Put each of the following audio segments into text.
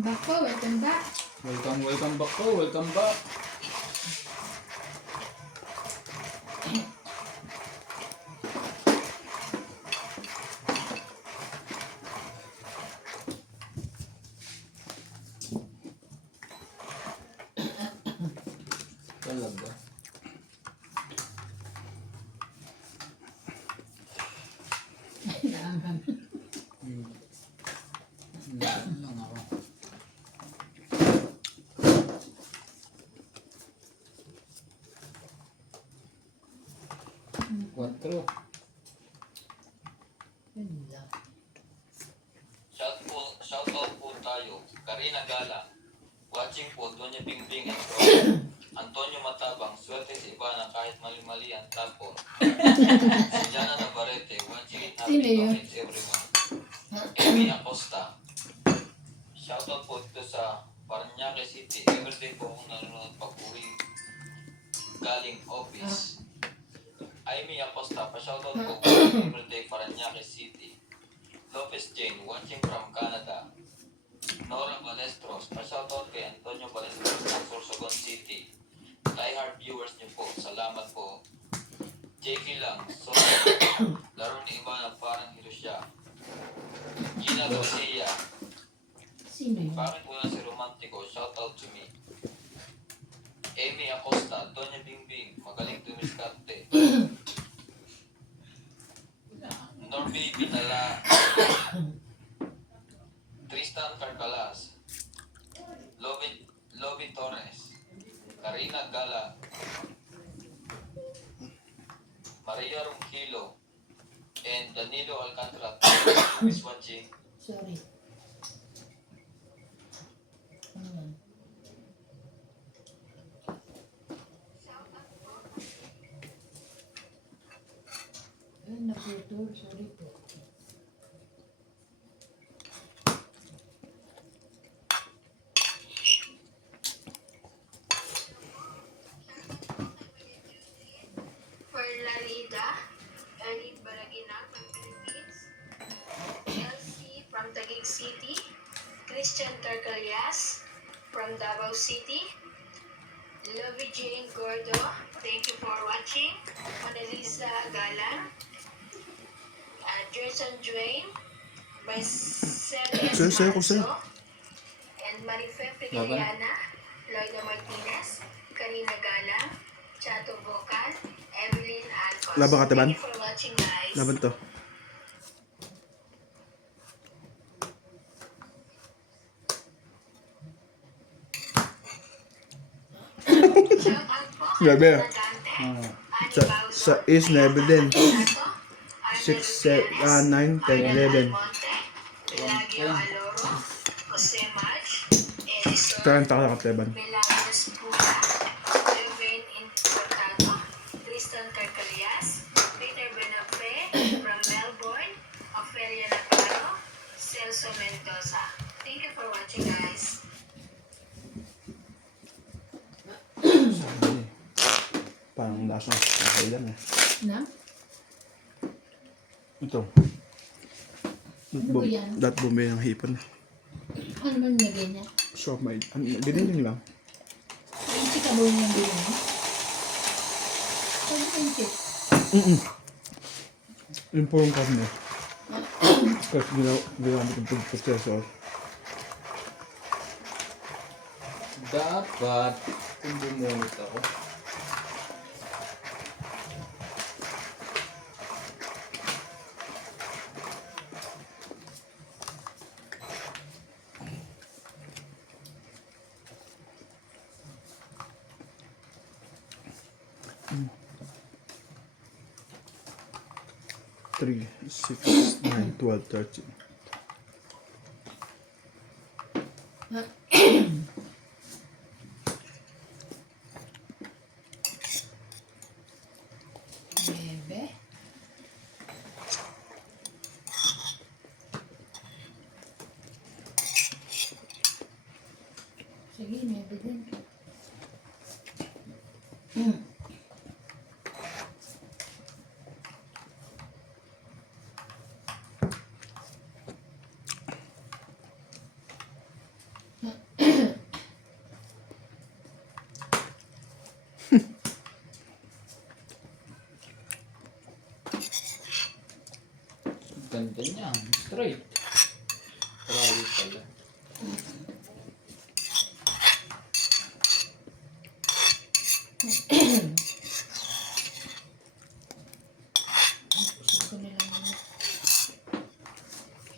Welcome back po, welcome back. Welcome back po, welcome back. Talaga. Naanghang. Lang ako. Quattro. Yun lang. Shout out po tayo. Karina Gala. Watching po Doña Bingbing and Ron. Antonio Matabang. Swerte sa iba na kahit mali-mali ang tapo. Si Jana Navarrete. Watching it happy Sino yun? comments everyone. Amy Acosta. Shout out po ito sa Parañaque City. Everyday po akong nanonood pag-uwi galing office. Amy Acosta. Pa-shoutout po everyday Parañaque City. Lopez Jane, watching from Canada. Nora Balestros, pa-shoutout kay Antonio Balestros ng Sorsogon City. Die-hard viewers niyo po, salamat po. JK lang, so laro ni iba na parang Hiroshia. Gina Garcia, Sino yun? bakit wala si Romantico? Shoutout to me. Amy Acosta, Doña Bingbing, magaling tumiskarte. Norby Pinala, Tristan Carcalas, Lovi Torres, Karina Gala, Maria Ronquillo, and Danilo Alcantara. Who is watching? Sorry. Ano yan? Ay, naputol. Sorry po. Ferlarida, Ellie Baragina from Philippines, Elsie from Taguig City, Christian Carcalias from Davao City, Lovey Jane Gordo, thank you for watching, Monalisa Galang, Jerson Dwayne, Marcelo Manso, and Marife Figiliana, Loida Martinez, Karina Galang, Chato Vocal, Evelyn Alcos. Laban ka, Teban? Thank you for watching, guys. Laban to. Shout out po kay Grabe. Dante, Ani Sa Bauso, is never din. Chato, 6, Arnel 7, 9, 10, Arnel 11. Almonte, Elagio Aloro, Jose March, Edison, 30 ka na Teban. Milagros Pura, Levin Importado, Tristan Carcalias, Peter Benafe from Melbourne, Ofelia Navarro, Celso Mendoza. Thank you for watching, guys. Parang lasang nakailan eh. Na? Ito. Ano ba yan? Dat bumili ng hipon. Ano man nilagay niya? So, may, ganyan din lang. Yung chikabo niya yung bilhin mo? Pwede yung chik. Yung purong karne. Kasi ginamit yung pag-processor. Dapat kung bumunot ako. Three, 6, 9, 12, 13. Bebe. Sige, bebe din. Ganda niya. Straight. Private pala. Pusin ko na lang muna.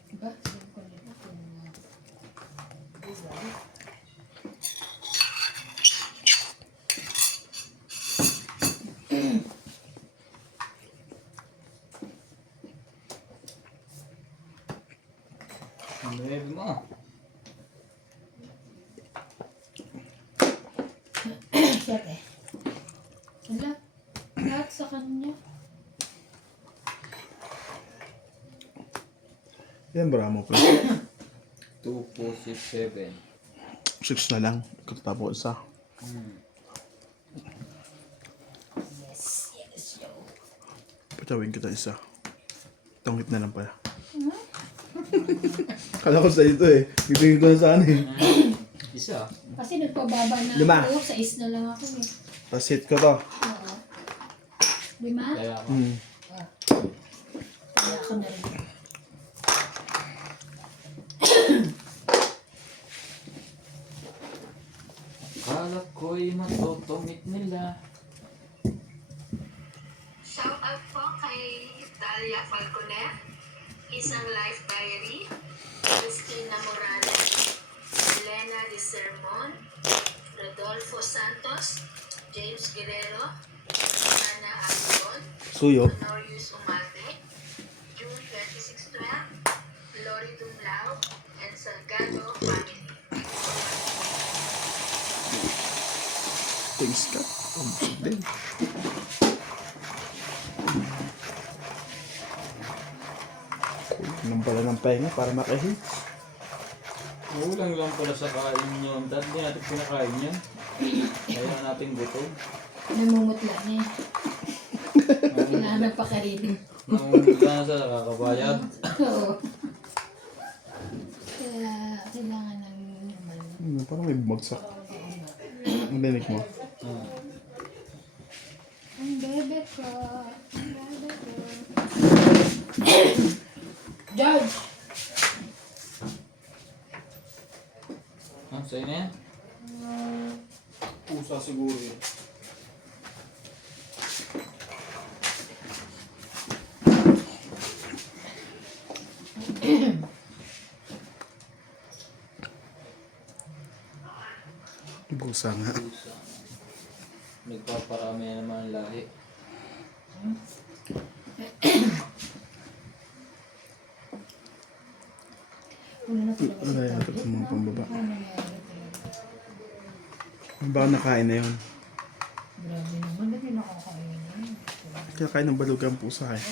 Diba? Pusin ko na lang kung buwal. Ang baby mo. Siyempre. Wala. Lahat sa kanya. Yan, Brahmo pa. 2, 4, 6, 7. 6 na lang. Katapos isa. Yes, yo. Patawin kita isa. Tungit na lang pala. Kala ko sa ito eh. Bibigyan ko na sana eh. Isa. Kasi nagpababa na 5. ako. Sa is na lang ako eh. Tapos hit ko to. Oo. 5? Kaya ako. Kaya ako na rin. Kala ko'y matutungit nila. Shout out po kay Dalia Falconer, Isang Life Diary, Christina Morales, Elena De Sermon, Rodolfo Santos, James Guerrero, Ana Alcon, Suyo. Honorius Umate, June 2612, Lori Dumlao, and Salgado family. Thanks ka. Din. Kulang pala ng pahinga para makahit. Kulang lang pala sa kain yun. Dahil di natin pinakain yan. Kaya natin gutom. Namumutla na eh. Kailangan na pa ka rin. Namumula na sa nakakabayad. Oo. Kaya kailangan ng naman. Parang may bumagsak. Ang dinig mo. Ang bebe ko. Ang bebe ko. George! Sa'yo na yan? Pusa siguro yun. Busa nga. Pusa. Nagpaparami na naman ang lahi. Una na talaga Ano sa yan? tablet. Ito mga pambaba. Ano nangyari talaga? Baka nakain na yun. Grabe naman. Ba't yung nakakain na yun? Kaya kain ng balog ang pusa eh.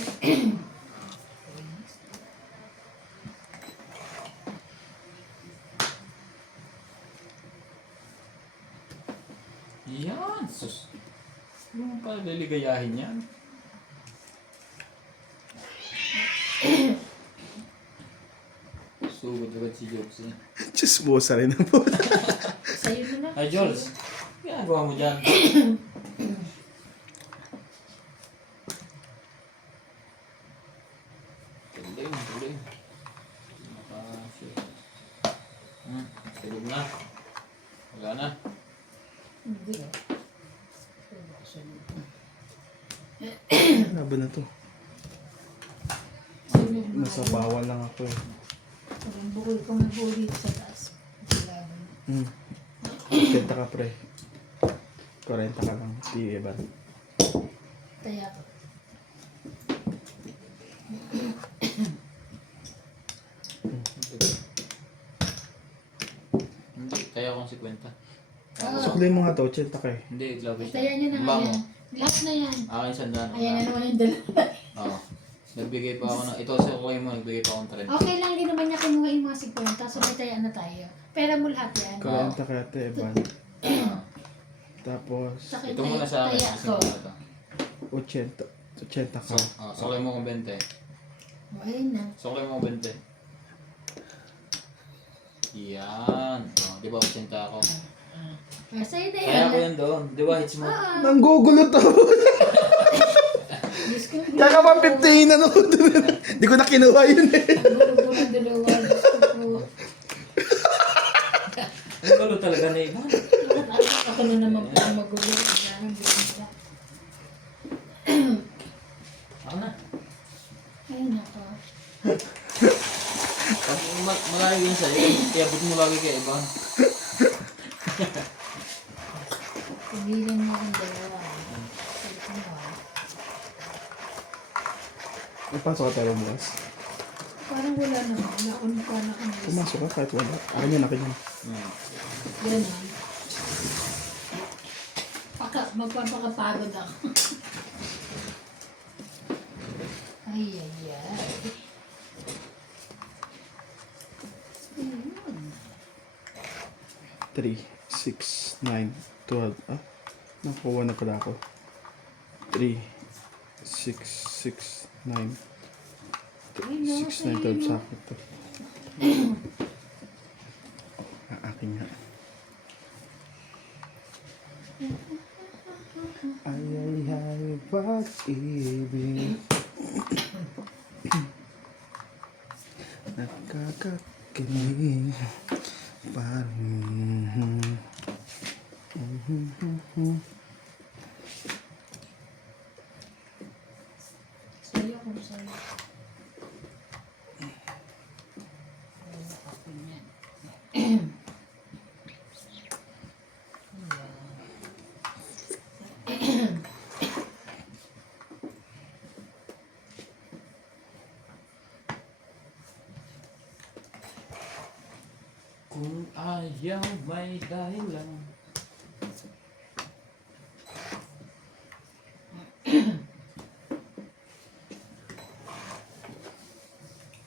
Yan! Sus! Ano pa liligayahin yan? Sugod agad si Jobs eh. Chismosa rin ang pusa. Sa'yo na lang. Ay, Jules! Ginagawa mo dyan? Tuloy, tuloy. Tulog na. Wala na. Hindi ah. Laban na to. Nasa bawal lang ako eh. Parang bukol ko na bukol dito sa taas. Kailangan. 80 ka pre. 40 ka lang. Di iba. Kaya ko. Hindi, kaya akong 50. Suklay mo nga to. 80 ka eh. Hindi, labi siya. Kaya nyo na nga Bango. yan. Lahat na yan. Akin sandaan. Ayan na naman yung dalawa. Oo. Nagbigay pa ako ng, ito sa kuya mo, nagbigay pa akong 30. Okay lang din naman niya kinuha yung mga 50. So may taya na tayo. Pera mo lahat yan. 40 ka te, Evan. Tapos, Sa akin Ito muna sa akin. taya Kasi ko. ito. 80. 80 ka. Suklay mo kong 20. Ayun na. Suklay mo kong 20. Yan. Di ba 80 ako? Sa'yo na Kaya yan. ako yun doon. Di ba hits mo? Nanggugulo to. Diyos ko. Kaya ka pa 15 na no. Di ko na kinuha yun eh. Gulo-gulo ang dalawa. Diyos ko po. Ang gulo talaga na iba. Ako na naman po ang magulo. Kailangan bigla. Ako na. Ay, nako. Pag malayo yun sa'yo, iabot mo lagi kay iba. Pigilan mo ang dalawa. Sabi ko na. May pasok ka tayo bukas. Parang wala naman. Naon pa na kami. Pumasok ka kahit wala. Akin yan, akin yan. Ganun. Magpapakapagod ako. Ay, ay, ay. Ayun. 3, 6, 9, 12. Ah, nakuha na pala ako. 3, 6, 6, 9, 6, 9, 12. Sakit to. Akin nga. Ay, ay, ay, pag-ibig. Nakakakinig. Parang... Sa'yo kung sa'yo. Wala ako niyan. Kung ayaw may dahilan.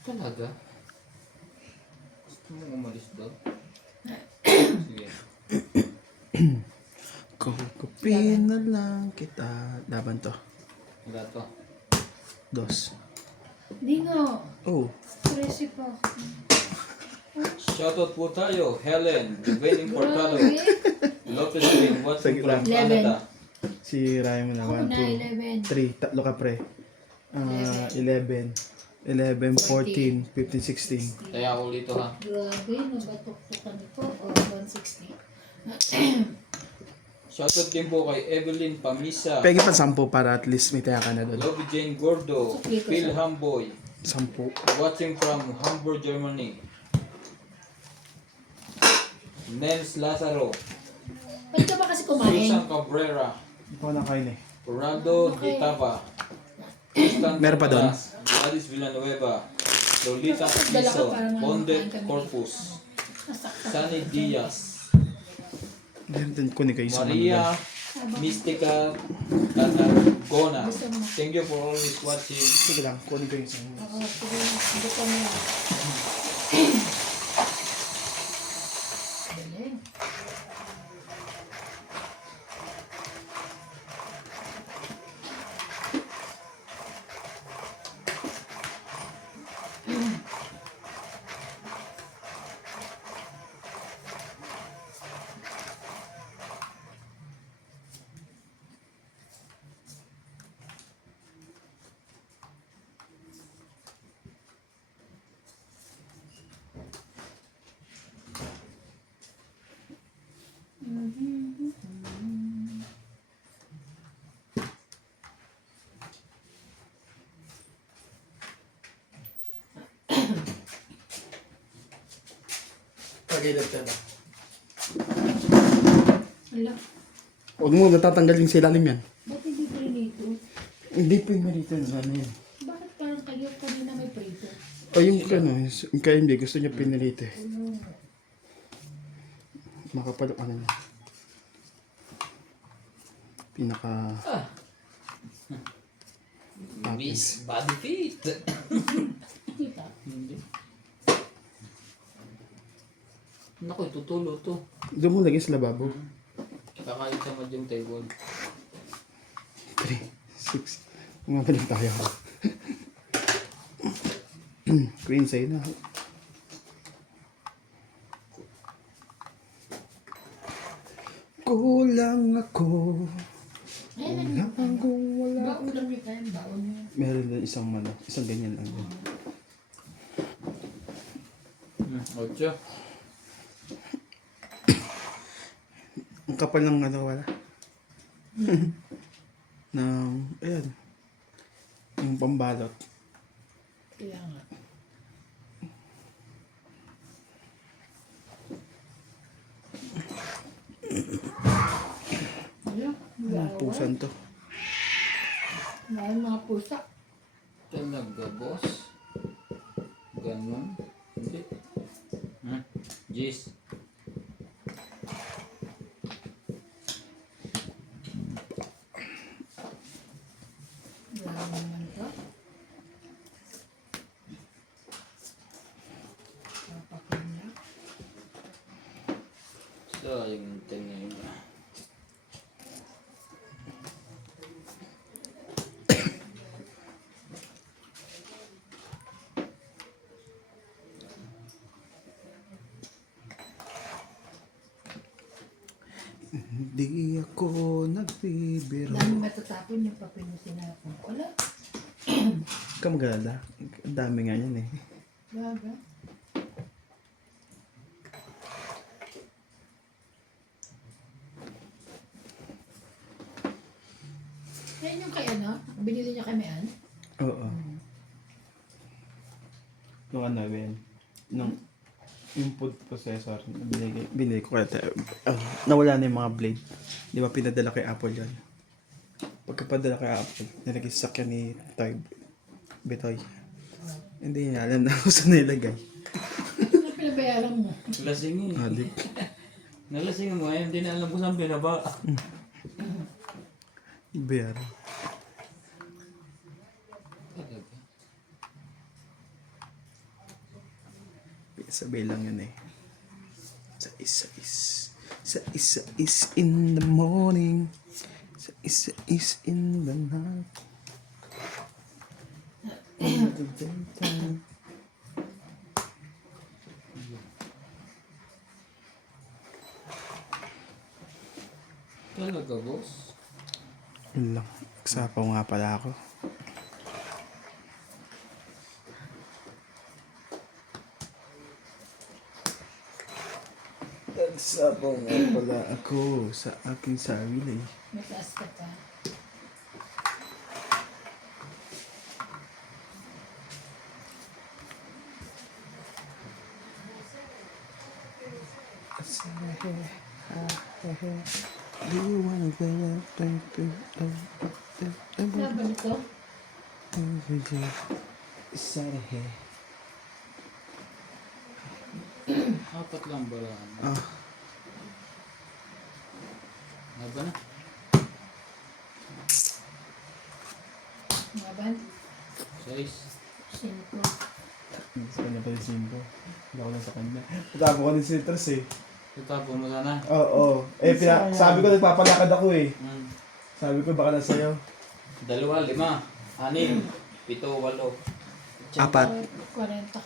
Talaga? Gusto mo umalis doon? Sige. Kukupin na lang kita. Laban to. Wala to. 2. Dino, Oh. presi pa ako. Shoutout po tayo, Helen, Divine Portalo, Grabe. Lopez Green, watching Sige from lang. Canada. Si Ryan mo na. Ako 1, na, 2, 11. 3. Tatlo ka pre. 11. 11, 14, 15, 16. Kaya ako dito ha. Grabe, nabatok-tokan ko. O, 160. Shoutout din po kay Evelyn Pamisa, Pegi pa 10 para at least may taya ka na doon. Lobby Jane Gordo, Phil Hamboy, 10. watching from Hamburg, Germany. Nels Lazaro, Ba't ka ba kasi kumain? Susan Cabrera, Hindi ko na kain eh. Corrado Gitava, Tristan Meron pa doon? Torres, Gladys Villanueva, Lolita Dala Piso, ko para Bondet makakain kami. Corpus, Nasaktan. Sunny Diaz, Meron din kunin kayo sa Maria Habang Mystica Tanagona. gusto mo. Thank you for always watching. Sige lang, kunin kayo sa Ako, sige, gusto mo yan. Galing. Pag-edad ka ba? Hala, Huwag mo natatanggal yung silalim yan. ba't hindi prinito? Hindi pa yung marito na ano yan. Bakit parang kayo kanina may prito? O yung ano, yung kaya hindi, gusto niya pinilite. Makapal ano niya. Pinaka... Miss Body Fit. Kita. Hindi. Naku, tutulo to. Doon mo lagay sa lababo. Kakain sa madyong table. 3, 6. Umapalit tayo. Queen sa'yo na. Kulang ako. Ayan, Kulang akong wala. baon lang niyo tayo, baon niyo. Meron din isang isang ganyan lang yun. 8. Ang kapal ng wala. Ayan. Yung pambalot. Kaya nga. Ayun, Anong pusan to? Mahal mga pusa. Talaga, boss. Ganon. Hindi. Jis. Grabe naman to. Papakin niya. Sayang yung tingin niya. Hindi ako nagbibiro. Dami matatapon yung papel na sinapon. Wala. Huwag ka mag-alala. Ang dami nga yan eh. Grabe. Yan yung kay ano? Binili niya kay Mayan? Oo. Nung ano yun? Nung yung food processor, binili ko kaya nawala na yung mga blade. Di ba pinadala kay Apple yun? Pagkapadala kay Apple, nilagay sa sakyan ni Toy Bitoy. Hindi niya alam na kung saan nilagay. Ano pinabayaran mo? Lasing eh. Alik. Nalasing mo eh. Hindi na alam ko saan binaba. Bayar. Talaga. Sabay lang yun eh. Sa isa is in the morning. Sa isa is in the night. In the daytime. Talaga, boss. Yun lang. Nagsapaw nga pala ako. Nagsapaw nga pala ako sa aking sarili. May taas ka pa. Do you wanna go Ano ba nito? Saturday. Apat lang ba lang? Ah, Nga ba na? Mga ban? 6. 5. sa kanya pala yung simpo. Hindi ako lang sa kanya. Patapo ko din si Tres eh. Itapo mo sana. Oo. Sabi ko nagpapalakad ako eh. Sabi ko baka nasa sayo. 2, 5, 6, 7, 8. Apat. 40 ka.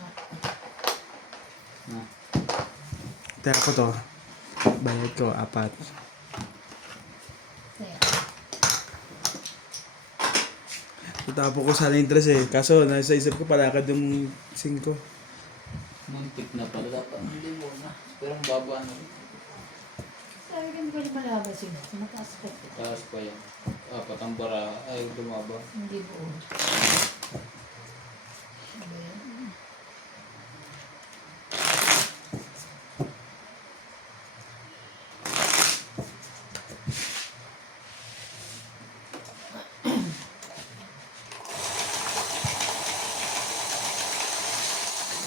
Teka ko to. Bayad ko, 4. Kaya. Tatapo ko sana yung Tres eh. Kaso nasa isip ko palakad yung 5. Muntik na pala. Dapat hindi mo na. Pero ang baba na. Sabi ko, hindi ko rin malabas yun. Mataas ka po. Taas pa yan. Apat ang bara. Ay, dumaba. Hindi buo. Ano ba yan?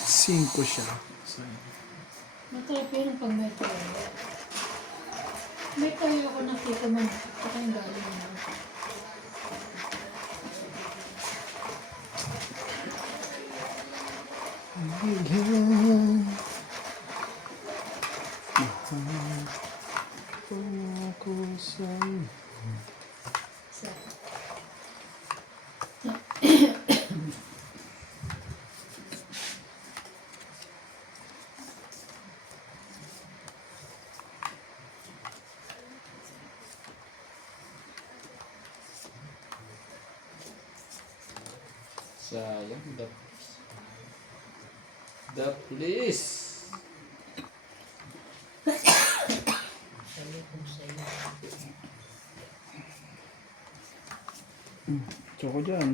Cinco siya. So, Matrap yun pag may toyo. May toyo ako nakita man. Saka yung galing mo. Bigyan. Mahal ko ako sa'yo. Sa Sayang, daplis. Daplis! Sabi ko sa'yo. Tsoko dyan.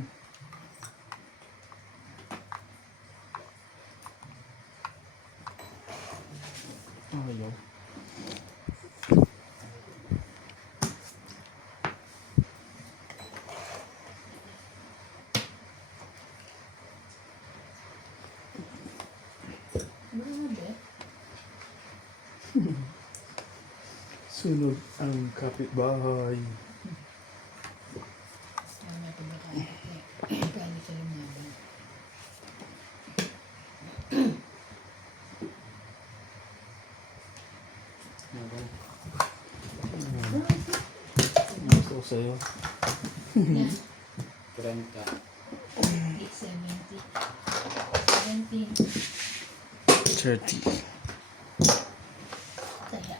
Ayaw. Grabe. Sunog ang kapitbahay. Ano natin makakapit. Paano sa lumaban? Ito sa'yo. Yan. 30. 870. 17. 30. Kaya.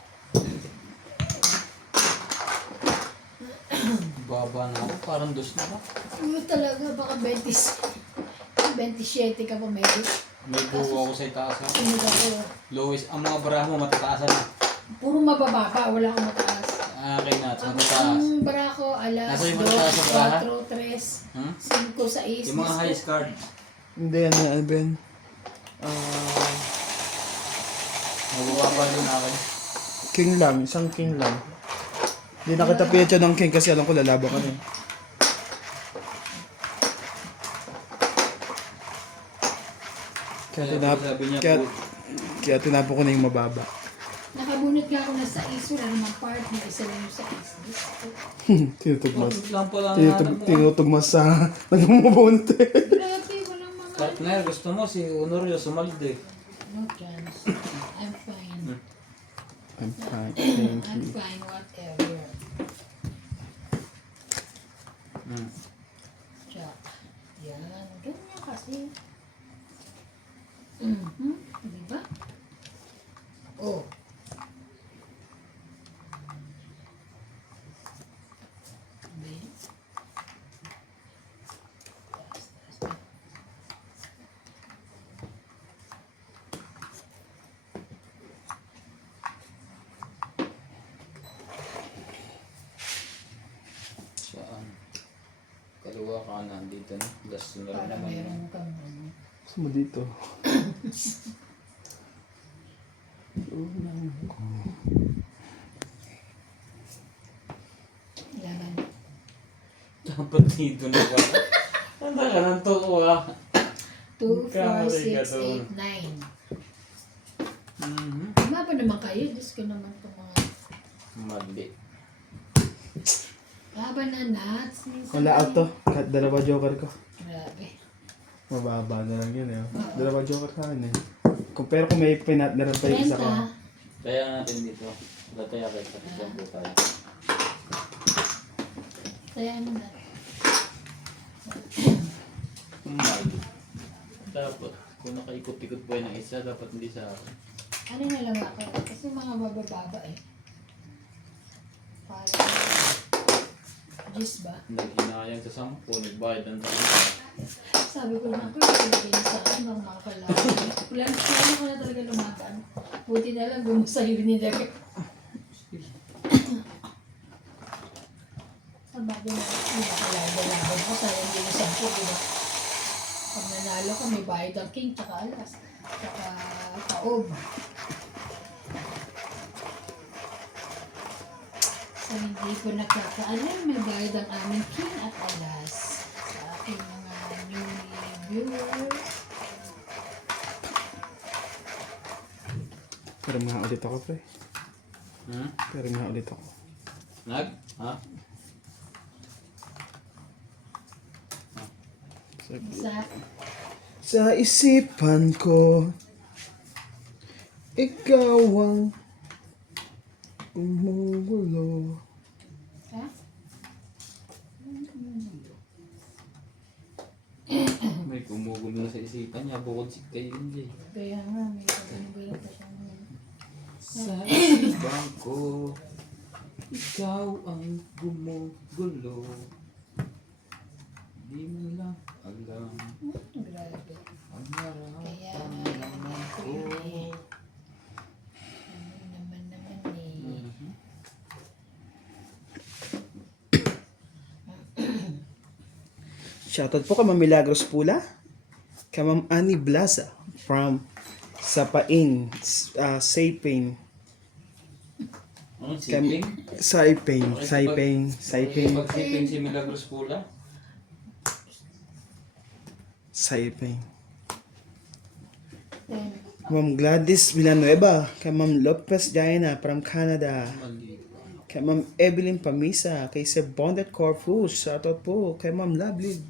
Baba na ako, parang dos na ba? Ano talaga, baka 27 ka pa medyo. May buo ako sa itaas ha. Sunod ako. Lowest, ang mga bra mo matataasan na. Puro mabababa, wala akong mataas. Akin na, sa mataas. Ang bara ko, alas, Nasa yung mataas sa braha? 4, 3, 5, 6. Yung mga highest card. Hindi, ano Ben? Mababa din akin. King lang, isang king lang. Hindi na kita pietya ng king kasi alam ko lalaban ka rin. Sabi niya Kaya, po, kaya tinapo ko na yung mababa. Nakabunot nga ako na sa is, wala namang part na isa lang yung sa is. Tinutugmas. lang pala natin. Tinutugmas sa nagmumabunot eh. Grabe, walang mga... Partner, gusto mo si Honorio sumalde. No chance. I'm fine. I'm fine, thank I'm you. fine, whatever. Tsak. Yan. Ganyan kasi. Diba? Oh. Ben. Saan? Kaliwa kanan dito na. Last na rin Para naman. meron kang ano. Gusto mo dito? Laban. Dapat dito na ba? Tanda ka ng toko ah. 2, 4, Kamali ka 6, doon. 8, 9. Umaba naman kayo. Diyos ko naman itong mga... Mali. Laban na nuts. Wala out to. Kahit dalawa joker ko. Grabe. Mababa na lang yun eh. Dalawa joker sa akin eh. Pero kung may pinatneran pa yung isa 30. ka. Kaya natin dito. Lataya kayo sa isang po tayo. Kaya ano na. Mali. Dapat. Kung nakaikot-ikot po yung isa, dapat hindi sa akin. Ano na lang ako. Kasi mga bababa eh. Parang... Gis ba? Naghinayang sa 10, nagbayad ng 10. Sabi ko na ako, ilagay na sa akin, mga makakalaban. Plano ko na talaga lumaban. Buti na lang gumasayo nilagay. Sabi na, nakalaban ko, sayang din sa po, diba? Pag nanalo ka, may bayad ang king, tsaka alas, tsaka taob. So, hindi ko nakakaalam, may bayad ang aming king at alas. Sa aking mga newly viewer. Pero mga ulit ako pre. Hmm? Pero mga ulit ako. Nag? Ha? Sa Sa isipan ko, ikaw ang umugulo. ha? May kumugulo na sa isipan niya, bukod si kayo hindi. Kaya nga, may pagkanugulan pa siya ngayon. Sa isipan ko, ikaw ang gumugulo. Di mo lang alam Grabe. ang Kaya nararamdaman naman ko. eh. Ano naman eh. Mhm. Shoutout po kay Ma'am Milagros Pula. Kay Ma'am Annie Blaza from Sapain, Saipin. Ano, siping? Saipin. Pag-siping si Milagros Pula. Saipin. Then, Ma'am Gladys Villanueva. Kay Ma'am Lopez Jaina from Canada. Mali. Kay Ma'am Evelyn Pamisa. Kay Sir Bondet Corpus. Shoutout po. Kay Ma'am Lovely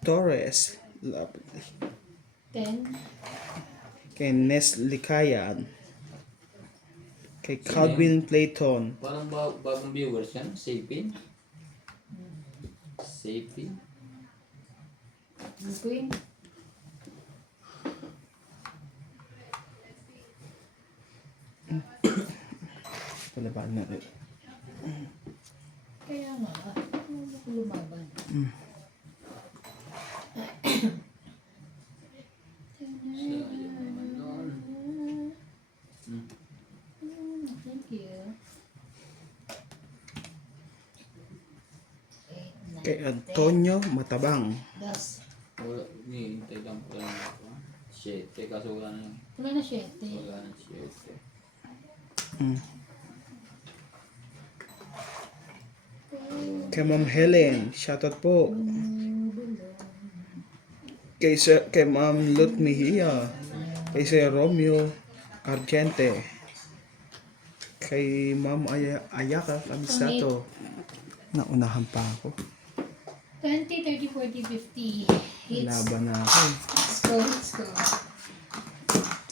Torres. Lovely. then, Kay Nes Likayan. Kay Calvin Playton. Parang bagong viewers yan. Siping. Siping. Queen. Palaban na rin. Kaya nga, ano ko lumaban? Thank you. 8, 9, Kay Antonio Matabang. Das. Wala, hintay lang po lang ako. 7, kaso wala na. Wala na 7. Wala na 7. Kay Ma'am Helen. Shoutout po. Kay Ma'am Lut Mejia. Kay Sir Romeo Argente. Kay Ma'am Ayaka Kamisato. Naunahan pa ako. 20, 30, 40, 50. Hits. Laban na ako. Let's go, let's go.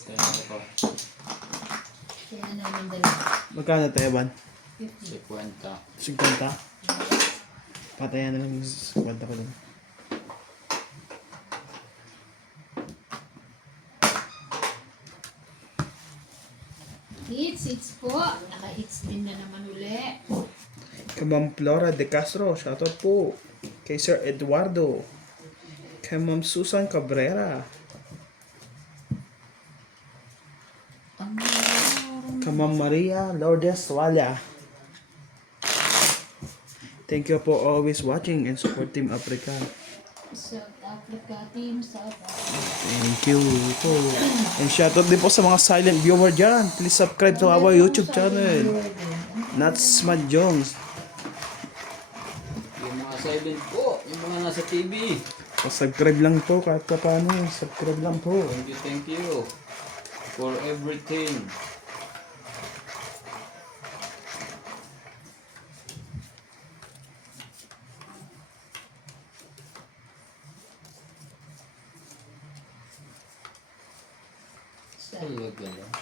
Kaya ako. Kaya namin dalawa. Magkano tayo, Ban? 50. 50. 50? Patayan na lang yung 50 ko lang. Hits po. Naka-hits din na naman uli. Kay Ma'am Flora De Castro. Shoutout po. Kay Sir Eduardo. Kay Ma'am Susan Cabrera. Kay Ma'am Maria Lourdes Wala. Thank you for always watching and support Team Africa. South Africa, Team South Africa. Thank you po. And shoutout din po sa mga silent viewer dyan. Please subscribe to our YouTube channel. Nats Mad Jones. Yung mga silent po, yung mga nasa TV. Subscribe lang po kahit pa paano. Subscribe lang po. Thank you for everything. Talaga lang.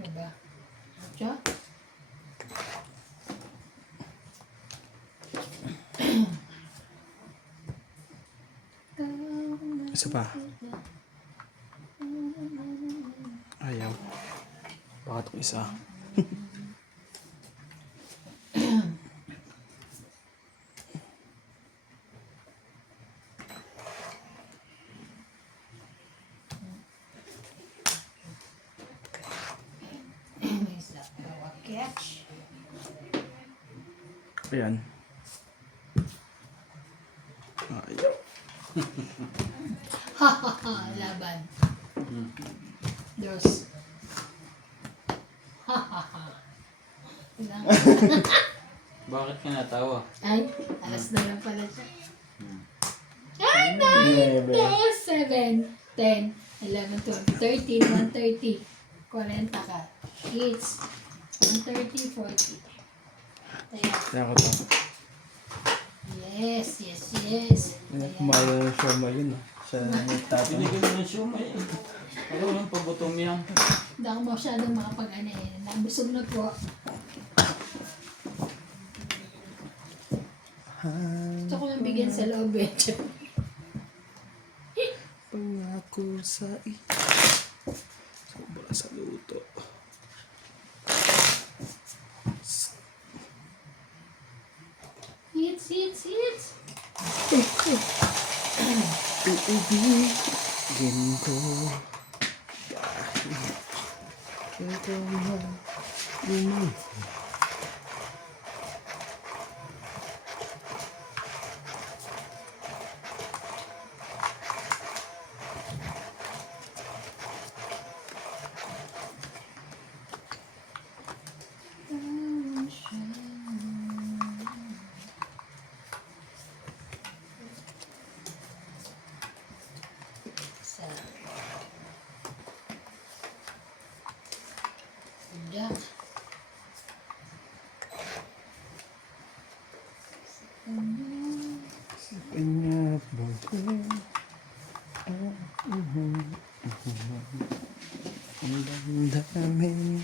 Diba? Diba? Isa pa. Ayaw. Baka itong isa. May isa pa catch. Ayan. Ayaw. Laban. Dos. Ilang? Bakit ka natawa? Ay, alas na lang pala siya. Ay, 9, 10, 7, 10, 11, 12, 13, 130, 40 ka. Hits. 130, 40. Kaya, Kaya ko to. yes, yes, yes. Kaya, Kumain na ng siomay yun ah. Sa tatay. Binigyan mo ng siomay. Ano yung pagutom yan? hindi ako masyadong makapag-ano eh. Nabusog na po. Gusto ko lang bigyan sa loob eh. Pangako sa iyo. Sobra sa luto. Hits. Iibigin ko. Ikaw na. Sa... Diyan. Pinyat bote. Ang damdamin.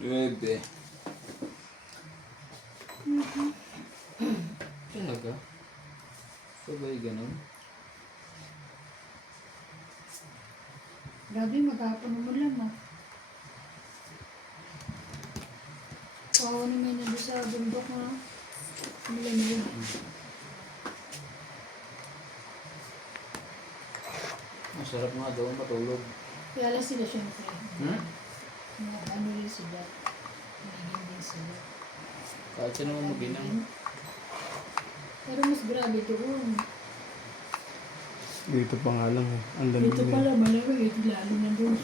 Bebe. Talaga? Sabay ganun? Grabe, maghapon mo lang ah. Kawa naman na doon sa bundok na. Malamig. Masarap nga daw matulog. Kaya lang sila syempre. Hmm? Ano rin sila. Nagiging din sila. Kahit siya naman mag-inang. Pero mas grabe doon. Dito pa nga lang eh. Ang lamig Dito na pala malamig. Lalo na doon.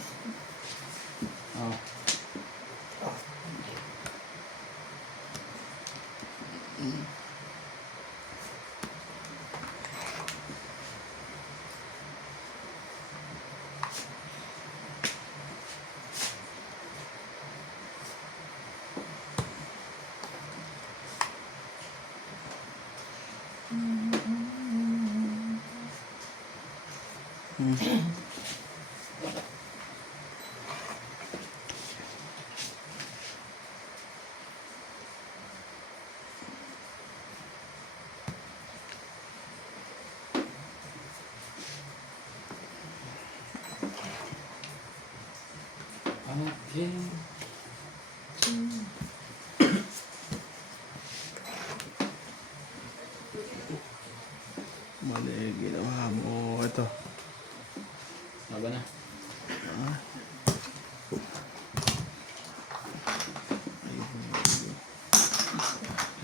Ah. Okay. Mali, ginawa mo. Ito. Naba na.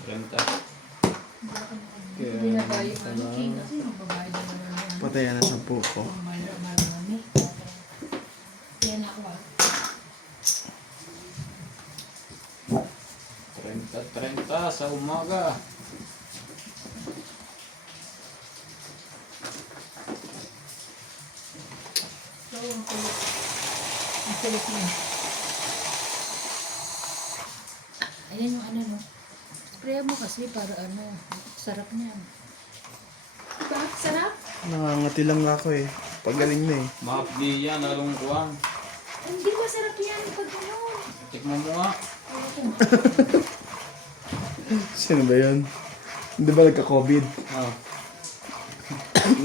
Renta. Hindi na tayo king kasi magbabayad na naman. Patayan na 10 ko. Marami. Yan ako ah. 30 sa umaga. So, ang kulit. Ang kulit niya. Ayan yung ano no. Spray mo kasi para ano. Sarap niya. Bakit sarap? Nangangati lang ako eh. Pagaling na eh. Mahapdi yan, lalong kuwan. Hindi masarap yan pag ano. Tikman mo nga. Sino ba yun? Hindi ba nagka-COVID? Ah.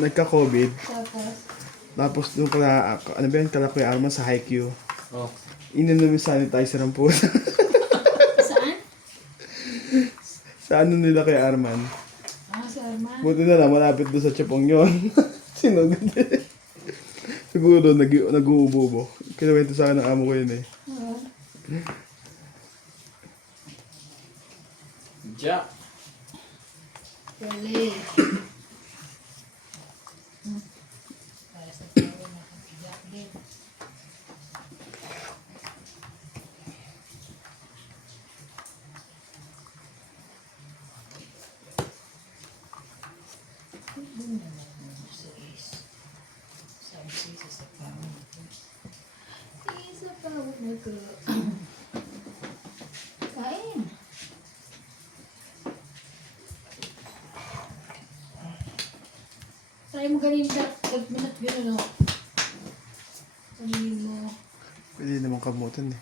Nagka-COVID. Tapos, Tapos doon kala, ano ba yun, kala Kuya Arman sa Haikyuu. Oh. Ininom yung sanitizer ang pusa. saan? Sa ano nila kay Arman. Sa Arman. Buti na lang, malapit doon sa Chapong yun. Sinugod eh. Siguro nag-uubo-ubo. Kinuwento sa akin ng amo ko yun eh. Jack. Relay. Para sa tao na kapiyak din. Doon na lang sa is. Sa isa sa pangin. ko. Kain. Try mo ganin ka. Minat gano'n, no? Sabihin mo. Pwede naman kamutan eh.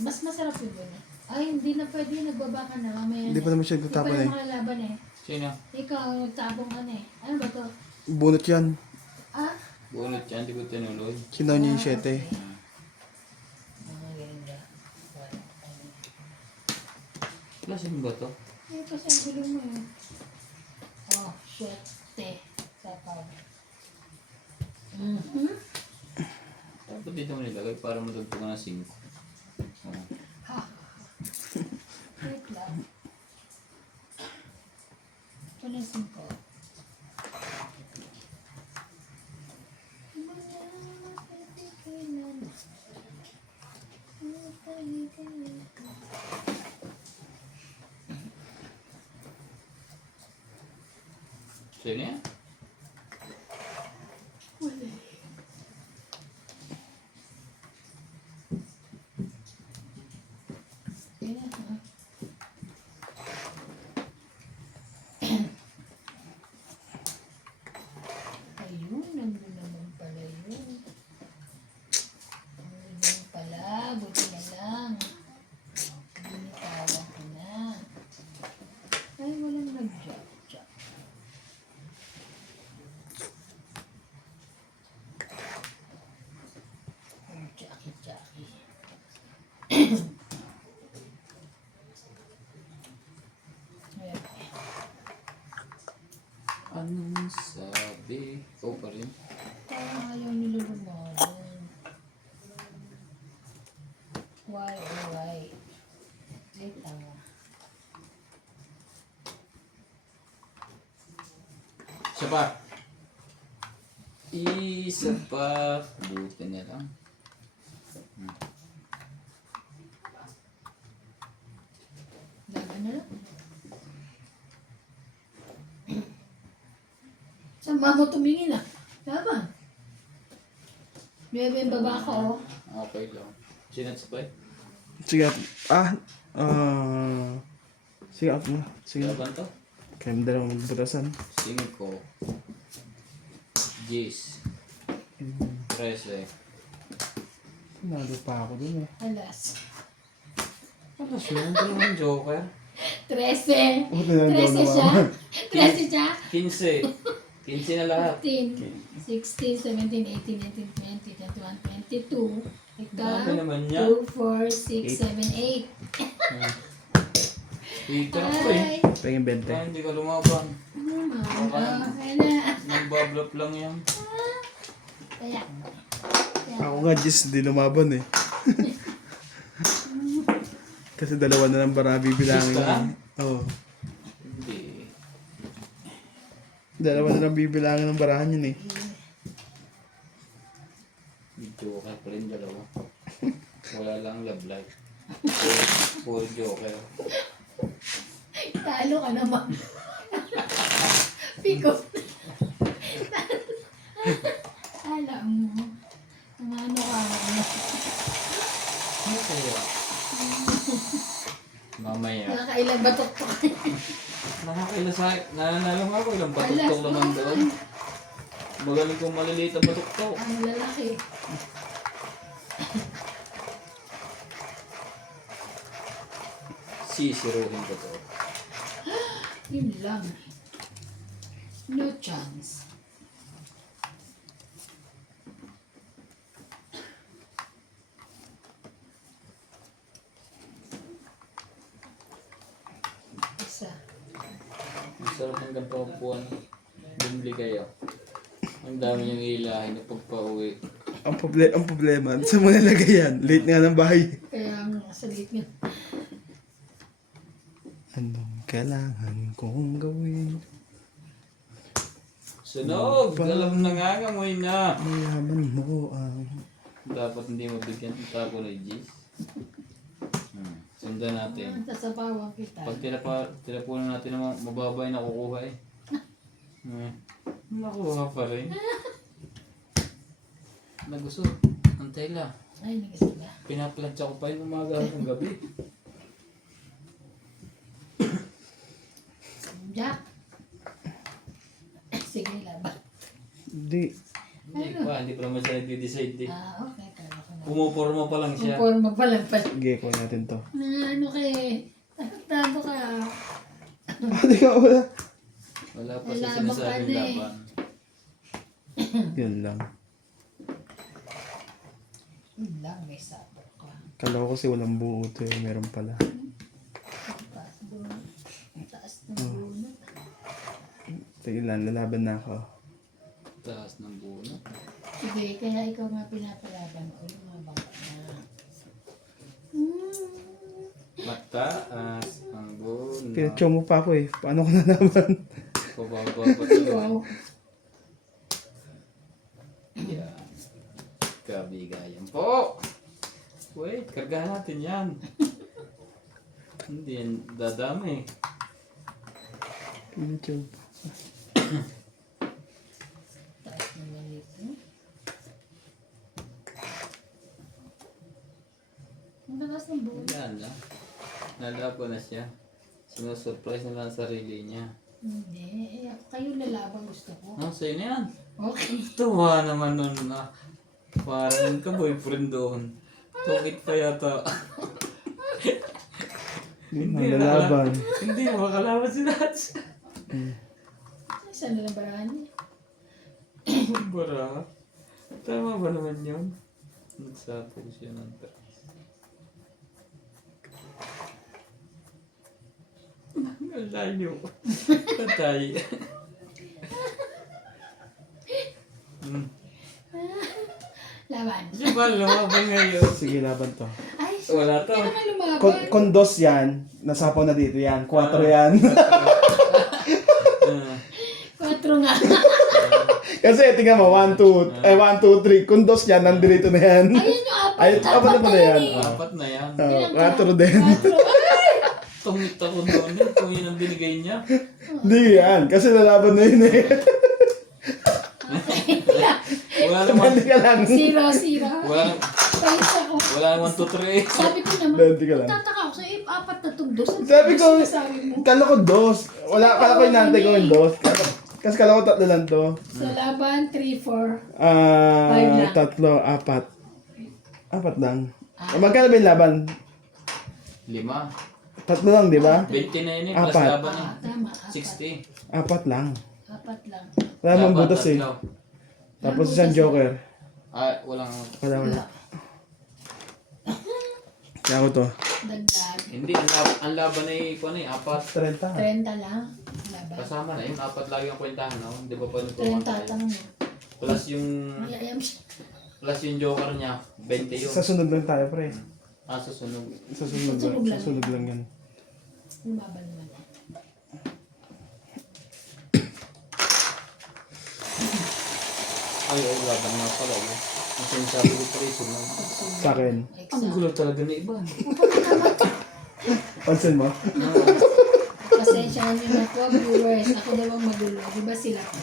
Mas masarap yun ba na? Ay, hindi na pwede. Nagbaba ka na. Mamaya Hindi pa naman siya Hindi pa nagtatapon na eh. makalaban eh. Sino? Ikaw, nagtabong ka na eh. Ano ba to? Bunot yan. Ah? Bunot yan, di ko tinuloy. Kinaw niya yung 7. Okay. Ganda. Klasin ba to? Eh, kasi ang gulo mo eh. Oh, shit. Sapaw. Dapat dito mo nilagay para matagpuan na 5. Oh. Ha. Wait lang. Ito na 5. Sino yan? Wala. Ayan, ha? Ayun, nandun naman pala yun. Nandun pala, buti na lang. Binitawan ko na. Ay, walang nag-jack. Jackie. Ayan. Anong sabi? Ikaw pa rin. Parang ayaw nila lumaban. Why, alright. Wait lang. Isa pa. Isa pa. Buti na lang. Laban na lang. Sama mo tumingin ah. Laban. Bebe, baba ka oh. Okay lang. Sinatspay? Sige. Sige up na. Sige. Laban to? Kaya mo dalawang magbutasan. 5. 10. 13. Nalo pa ako dun eh. Alas. Ano siya? Ang dalawang joker? 13. Buti na lang 13 daw siya. naman. 13 siya. 15. 15 na lahat. 15, 16, 17, 18, 19, 20, 21, 22. Ikaw, Bakit naman niya? 2, 4, 6, 7, 8. Speaker ako eh. Ay, Pengin 20. Kaya hindi ka lumaban. okay na. Nagbablop lang yan. Kaya, Ako nga Jis, di lumaban eh. Kasi dalawa na lang para bibilangin. Jis ka? Oo. Hindi. Dalawa na lang bibilangin ng barahan yun eh. Joker pa rin dalawa. Wala lang love life. Full joker. talo ka naman. Pico. Alam mo. Ang ano ka. Ano kaya? Mamaya. Nakakailan batok ko. Nakakaila sa akin. Nananalo nga ako. Ilang batok-tok naman doon. Magaling kong maliliit ang batok-tok. Ang lalaki. Sisiruhin ko to. Yun lang. No chance. Isa. Ang sarap ng ganito ang buwan. Bumili kayo. Ang dami niyong ilahin na pagpa-uwi. Ang problema, sa mga lagayan, late nga ng bahay. Kaya ang salit niya. Anong kailangan kong gawin? Sunog! Alam na nga, ngamoy na. Mayaman mo ang... Dapat hindi mabigyan ng tapo na G's. Sundan natin. Sasapawan kita. Pag tinapunan natin na mababa yung nakukuha eh. Nakuha pa rin. Nagusot. Ang tela. Ay, nagising na. Pinaplansya ko pa yung umaga hanggang gabi. Jack. Sige, laban. Hindi. Hindi pa naman siya nag-decide eh. Okay. Kala ko na. Pumuporma pa lang siya. Forma pa lang pala. Sige, kuha natin to. Ano kay... Taktado ka. Hindi ka wala. Wala pa Wala siya bang sinasabing ano eh. laban. Yun lang. Yun lang, may sapo ka. Kala ko kasi walang buo to eh. Meron pala. Taas doon. Taas ng bunot. Sige lang, lalaban na ako. Taas ng buno. Sige, kaya ikaw nga pinapalaban ko yung mga baka na. Mataas ang buno. Pinatsaw mo pa ako eh. Paano ko nalaman? Pababa pa ito. Wow. Yan. Kabigayan po. Wait, kargahan natin yan. Hindi yan dadami. Pinatsaw. Taas naman ito. Ang taas ng bunot. Yan na. Nalabo na siya. Sinusurprise na lang ang sarili niya. Hindi, kayo lalaban gusto ko. Ah, sa'yo na yan. Okay. Tuwa naman nun na. Parang ka boyfriend doon. Tukit pa yata. Hindi na lalaban. Hindi mo makalaban si Nats. Saan na lang barahan niya? Bara. Tama ba naman yun? Nagsapog siya ng taas. Ang layo. Patay. Laban. Di ba lumabang ngayon? Sige, laban to. Ay, Wala to. hindi naman lumaban. Kondos yan. Nasapaw na dito yan. 4 yan. Ah. 4 nga. Kasi tingnan mo, 1, 2, 3. Kondos yan, nandito na yan. Ayun yung apat. Ay, apat na pala yan. eh. Apat na yan. 4 din. 4. Tungit ako doon eh. Kung yun ang binigay niya. Hindi yan. Kasi lalaban na yun eh. Wala naman. Dandi ka lang. 0. Wala, Pahit ako. wala naman 2, 3. Sabi ko naman, Dandi ka lang. tataka ako sa apat na tugdos. Sabi ko, Sabi mo. kala ko 2. Kala ko inantay ko yung 2. Kasi kala ko 3 lang to. Sa laban, 3, 4. 3, 4. 4 lang. Magkano ba yung laban? 5. 3 lang, di ba? 20 na yun eh. Plus Apat. laban eh. Tama, 60. 4 lang. 4 lang. Wala namang Laban, butas eh. tatlo. Tapos isang joker. Ah, walang... Wala. Kaya ko to. Dagdag. Hindi, ang laban ay kung ano eh, 4. 30. 30 lang. Laban. Kasama na yun, 4 lagi ang kwentahan, no? Hindi ba pa 30 tayo? lang. Plus yung... Mayayam siya. Plus yung joker niya, 20 yun. Sa sunod lang tayo, pre. Ah, susunod. Sa sunod lang. Sa sunod lang yan. Lumaban naman. Ay, ay, laban na pala yun. Ang sinasabi ko pala yung sunod. Sa akin. Ang gulo talaga na iba. Pansin mo? Pasensya nyo na po, viewers. Ako daw ang magulo. Di ba sila po?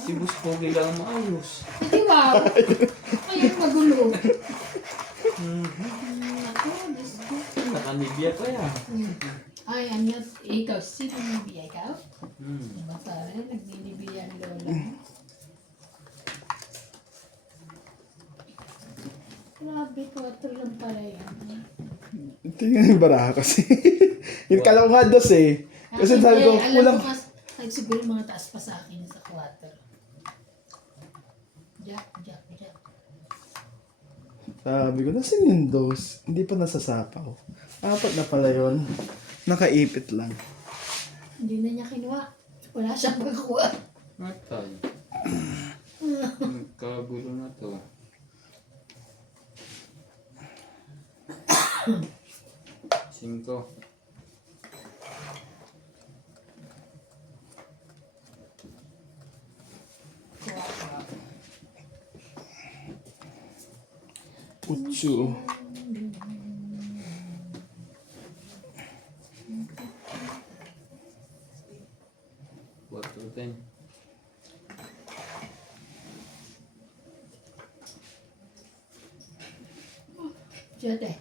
Si Bus Pogi lang maayos. Hindi, wow. Kayo ang magulo. Ako, Diyos ko. Nakanibya pa yan. Ay, ano, ikaw, sino nibiya ikaw? Hmm. Diba parang nagninibiya ang lola mo? Grabe, 4 lang pala yan. Tingnan yung baraha kasi. Yung kala ko nga 2 eh. Kasi sabi ko, alam kulang. ko kasi siguro mga taas pa sa akin sa 4. Jack. Sabi ko, nasan yung 2? Hindi pa nasasapaw. 4 na pala yun. Nakaipit lang. Hindi na niya kinuha. Wala siyang pagkuha. Matay. Kagulo na to. Cinco. Utsu. Cuatro, ten. Siyete.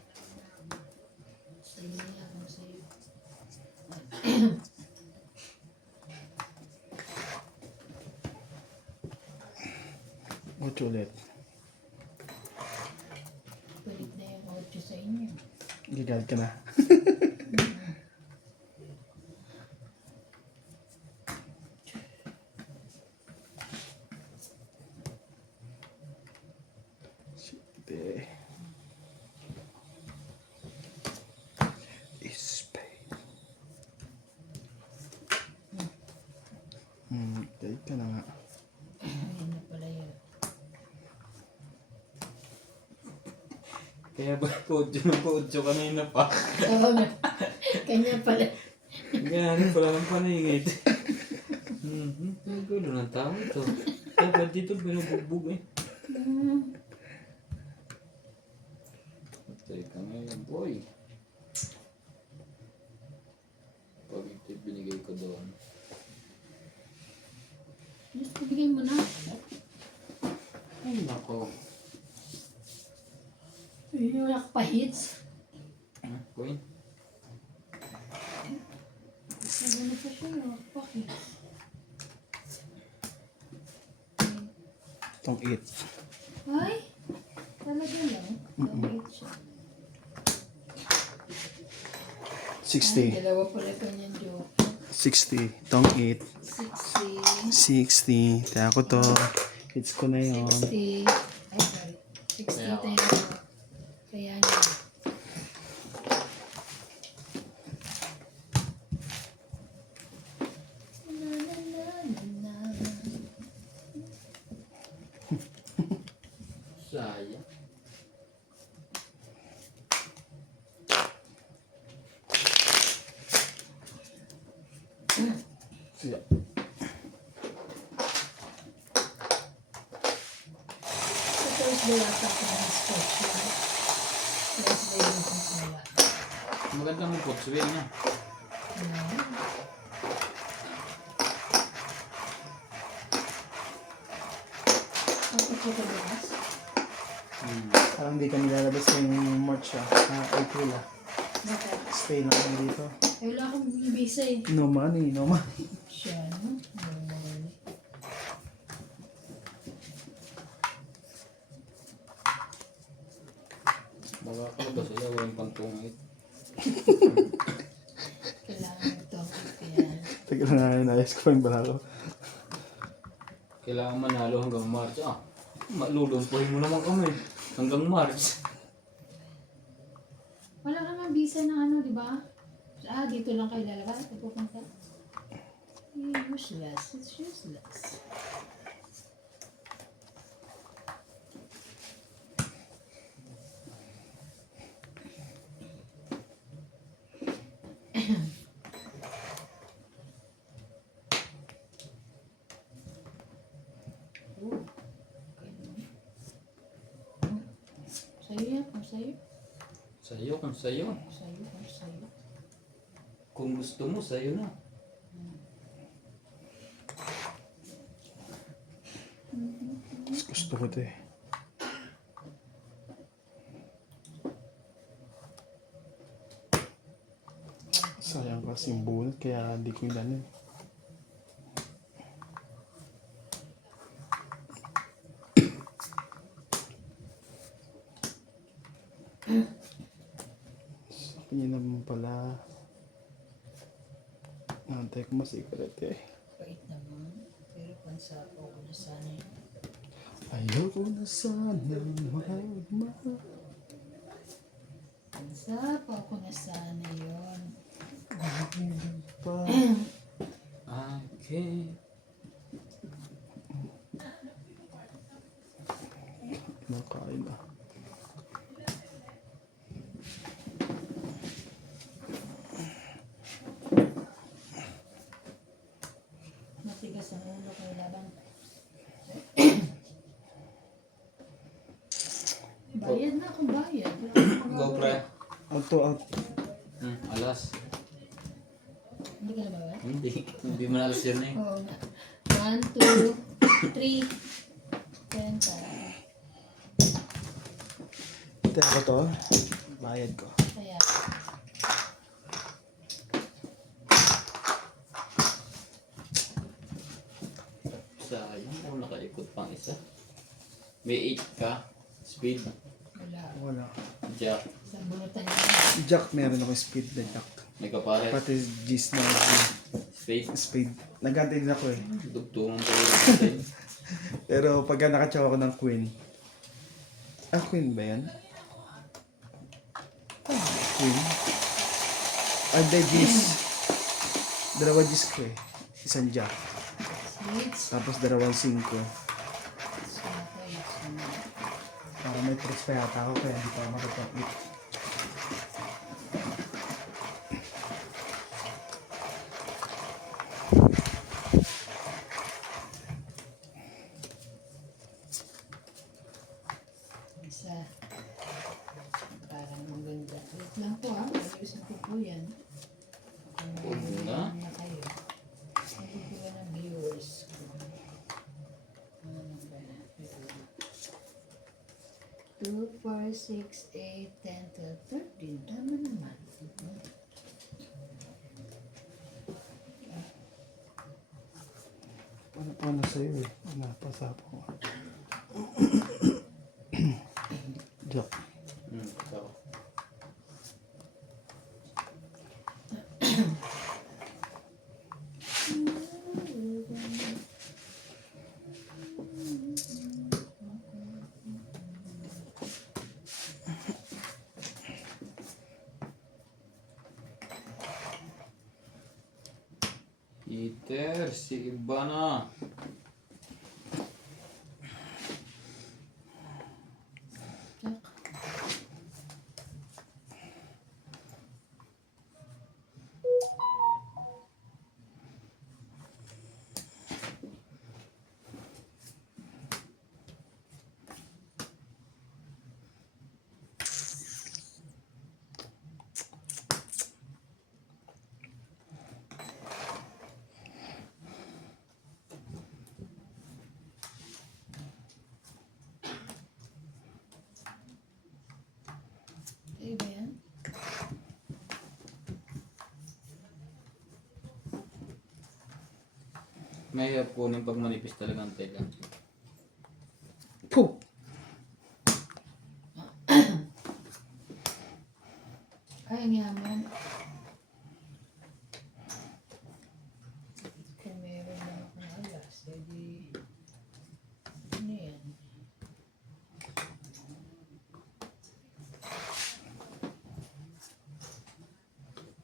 Sa'yo niya, kung sa'yo. Ocho ulit. Palit na yung 8 sa inyo. Gigad ka na. Siete. Spade. Gigad ka na nga. Ayun na pala yun. Kaya ba kutyo na kutyo kanina pa? Oo nga. Kanya pala. Ganyan pala ng paningit. Ang gulo ng tao ito. Dapat dito binubugbog eh. Patay ka ngayon, boy. Pag ito binigay ko doon. Just ibigay mo na. Ay, nako. Yun yung nakapahits. Queen. Nagano pa siya, nakapahits. Itong 8. Ay! Talaga lang. Nakapahits siya. 60. Ay, dalawa pala kanyang joke. 60. Itong 8. 60. 60. Kaya ko to. Hits ko na yun. 60. Ay, sorry. 60 tayo. Kaya niya. Na, na, na, na, na. Sayang. Siya. Sa Thursday ata ako ng sports lang. Thursday yung wala. Maganda mong putswing niya. Ako ko bukas. Parang di kami lalabas ngayong March April Bakit? Stay lang kami dito. Eh, wala akong visa eh. No money, no money. Siya, no? Normal. Baka ka ba sila walang pantungit? Kailangan ito. Kaya, Teka lang nga yun, ayos ko pa yung balalo. Kailangan manalo hanggang March. Malulumpuhin mo naman kami. Hanggang March. wala ka nga visa na ano, di ba? Dito lang kayo lalabas. Pupunta. Useless. It's useless. Oh, okay naman. Sa'yo yan, kung sa'yo. Sa'yo kung sa'yo. Sa'yo, kung sa'yo. Kung gusto mo, sa'yo na. Mas gusto ko to eh. Sayang kasi yung bunot kaya hindi ko yung eh. Sa kanya naman pala. Nantay ko masikret eh. Wait naman. Pero pansapaw ko na sana yun. Ayoko na sana magmahal. Pansapaw ko na sana yun. Pa. Okay. Nakain na. Matigas ang ulo ko laban. Bayad na akong bayad. Go, pre. Out to out. Alas. Hindi ka na ba? Hindi. Hindi mo na alas yun eh. Oo nga. 1, 2, 3. 10 para. 10. Hintay ako to. Bayad ko. Kaya, Sayang kung nakaikot pang isa. May 8 ka. Speed. wala. Wala. Jack. Sa bunutan niya. Jack, meron ako speed na jack. May kaparet. Pati G's na Spade. speed. Nagantay din ako eh. Dugtungan ko yun. Pero pagka nakatsaw ako ng queen. Ah, queen ba yan? Queen? Ah, hindi, G's. Dalawa G's ko eh. Isang jack. Sweets. Tapos dalawang 5. So, okay. Para may tricks pa yata ako kaya hindi pa ako makapag-hit. Isa. Parang maganda. Wait lang po ha. Ayusin ko po yan. Huwag na. Na kayo. Sabi ko ng viewers ko. Ano ba? 2, 4, 6, 8, 10, 12, 13. Tama naman. Paano sa'yo eh? Napasa po. Jack. Ikaw. Peter, si iba na. Okay ba yan? Mahirap kunin pag manipis talaga ang tela. Puh! Ay, ang yaman. Kung meron na akong alas, edi... Ano yan?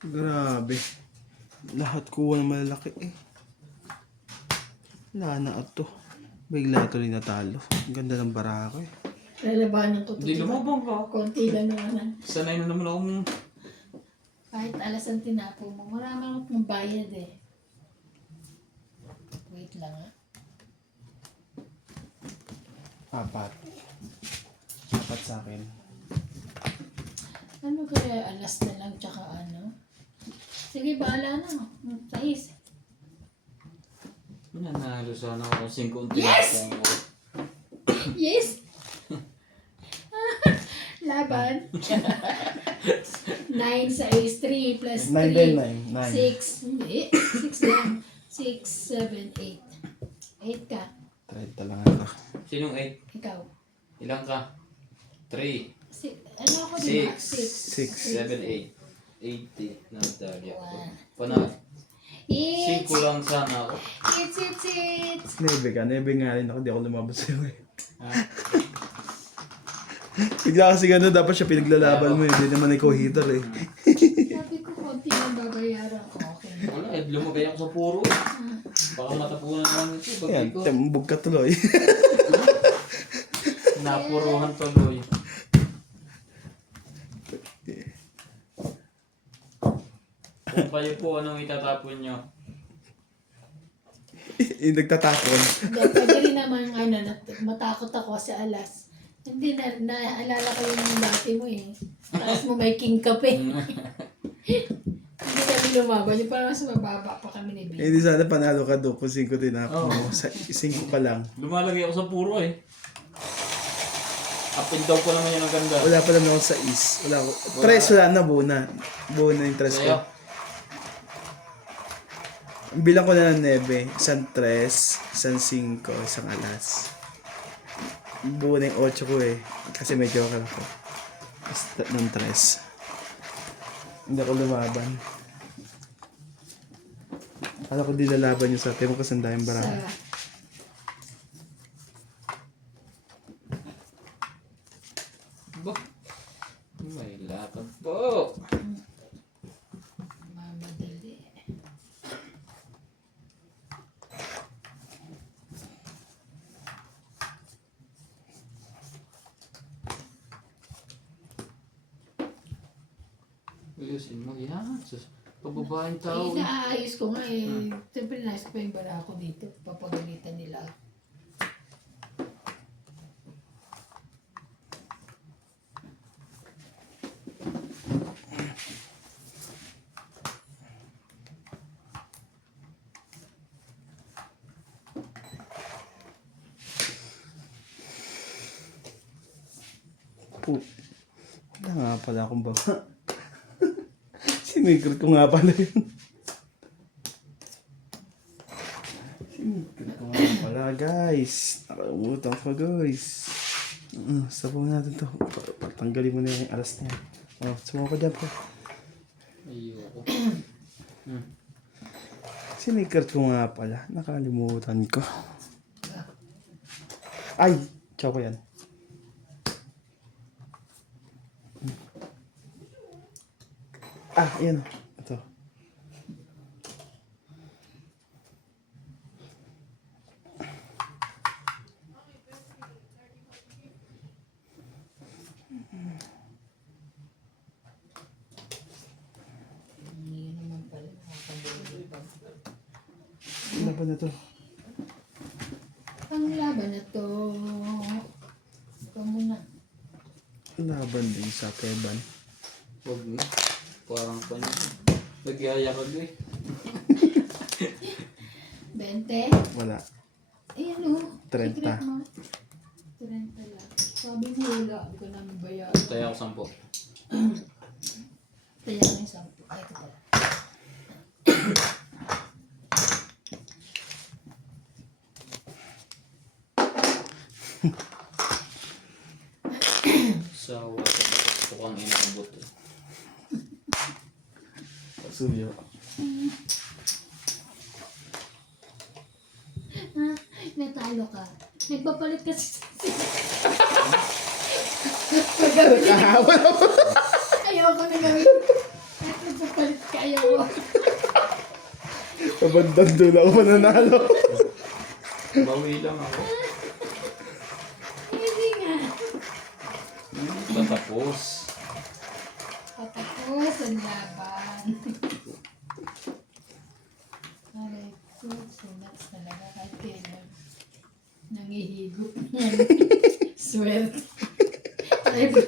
Grabe. Lahat kuha ng malalaki eh. Wala na ato. Bigla tuloy natalo. Ang ganda ng barako eh. Lalabanan ko to. Hindi lumabang ka. Konti lang naman. Sanay na naman akong... Kahit alas ang tinapo mo, marami akong bayad eh. Wait lang ah. 4 sa akin. Ano kaya alas na lang tsaka ano? Sige, bahala na. 6. Nanalo sana ako 5 Yes! Yes! Laban. 9 sa ace 3 plus 9 din, 3. 9. 6. Hindi. 6 lang. 6, 7, 8. 8 ka. Trade lang ako. Sinong 8? Ikaw. Ilang ka? 3, Ano ako din? 6, 6. 7, 8. 80. Nadali ako. Wow. Panalo. 5 It's, lang sana ako. it's. Nebe ka. Nebe nga rin ako. Di ako lumabas sa'yo eh. Ha? Bigla kasi gano'n, dapat siya pinaglalaban mo eh. Hindi naman ikaw hitter eh. Sabi ko, konti lang babayaran ko. Okay. Wala, lumagay ako sa puro. Baka matapunan naman ito. Ayan, Bagay ko. tembog ka tuloy. Napuruhan tuloy. Kung kayo po, anong itatapon nyo? Yung nagtatapon. Hindi, pwede rin naman ano, matakot ako sa alas. Hindi na, naalala ko yung dati mo eh. Tapos mo may king ka pa eh. Hindi kami lumaban. Yung parang mas mababa pa kami ni Ben. Hindi sana panalo ka doon kung 5 tinapon mo. 5 pa lang. Lumalagay ako sa puro eh. Up and down ko naman yun ang ganda. Wala pa naman ako sa is. Wala ako. Tres wala na, buo na. Buo na yung tres Sa'yo? ko. Bilang ko na ng 9. Isang tres, isang 5, isang alas. Buo na yung 8 ko eh. Kasi medyo okay ako. Basta ng tres. Hindi ako lumaban. Alam ko di lalaban yung sa atin mo kasi ang daming Sa... barang. Ba? May lakad po. Mamadali. Ayusin mo yan. Sus, pababaeng Eh, tao. inaayos ko nga eh. Siyempre, nais ko yung bara ko dito. Papagalitan nila. Po. Wala nga pala akong baba. Sinikret ko nga pala yun. Sinikret ko nga pala guys. Nakalimutan ko guys. Sabaw natin to. Patanggalin mo na yung alas na yan. Sumaw ko dyan po. Ayoko. Sinikret ko nga pala. Nakalimutan ko. Ay! Choco yan. Ayan. Ito. Hindi naman pala. Nakakabulol pa. Ano ba na to? Ang laban na to. Ikaw muna. Laban din sa Keban. Huwag na. Parang pa na. Nagyaya ka doon eh. 20? Wala. Ayan o. 30. Secret mo. 30 lang. Sabi mo wala. Hindi ko namin bayaran. Tayo ako 10. Kaya may 10. Ay, ito pala. Sawa sa batas ko kang inabot eh. Suyo. Ha? Natalo ka. Nagpapalit kasi sa Kahawa na po. ayoko na gawin. Nagpapalit ka. Ayoko. Kabandang doon ako mananalo. Bawi lang ako. Hindi nga. Tatapos. Patapos ang laban. Aray ko. Sunats talaga kahit kailan. Nangihigop. Swerte. Ay, 3,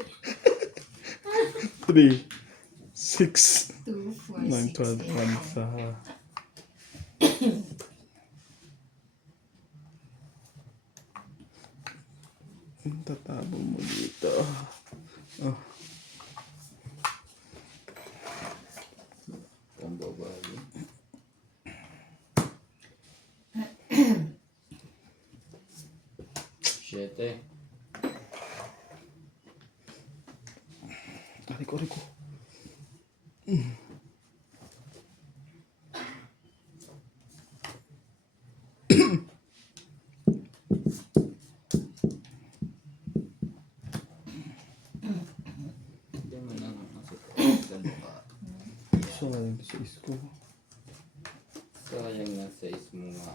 6, 2, 4, 9, 12, 6, 1 sa... Ang tatabo mo dito. Oh. Pambabae. Siyete. Aray ko. Hindi mo lang nasa ka. Sayang sa isko. Sayang na size mo nga.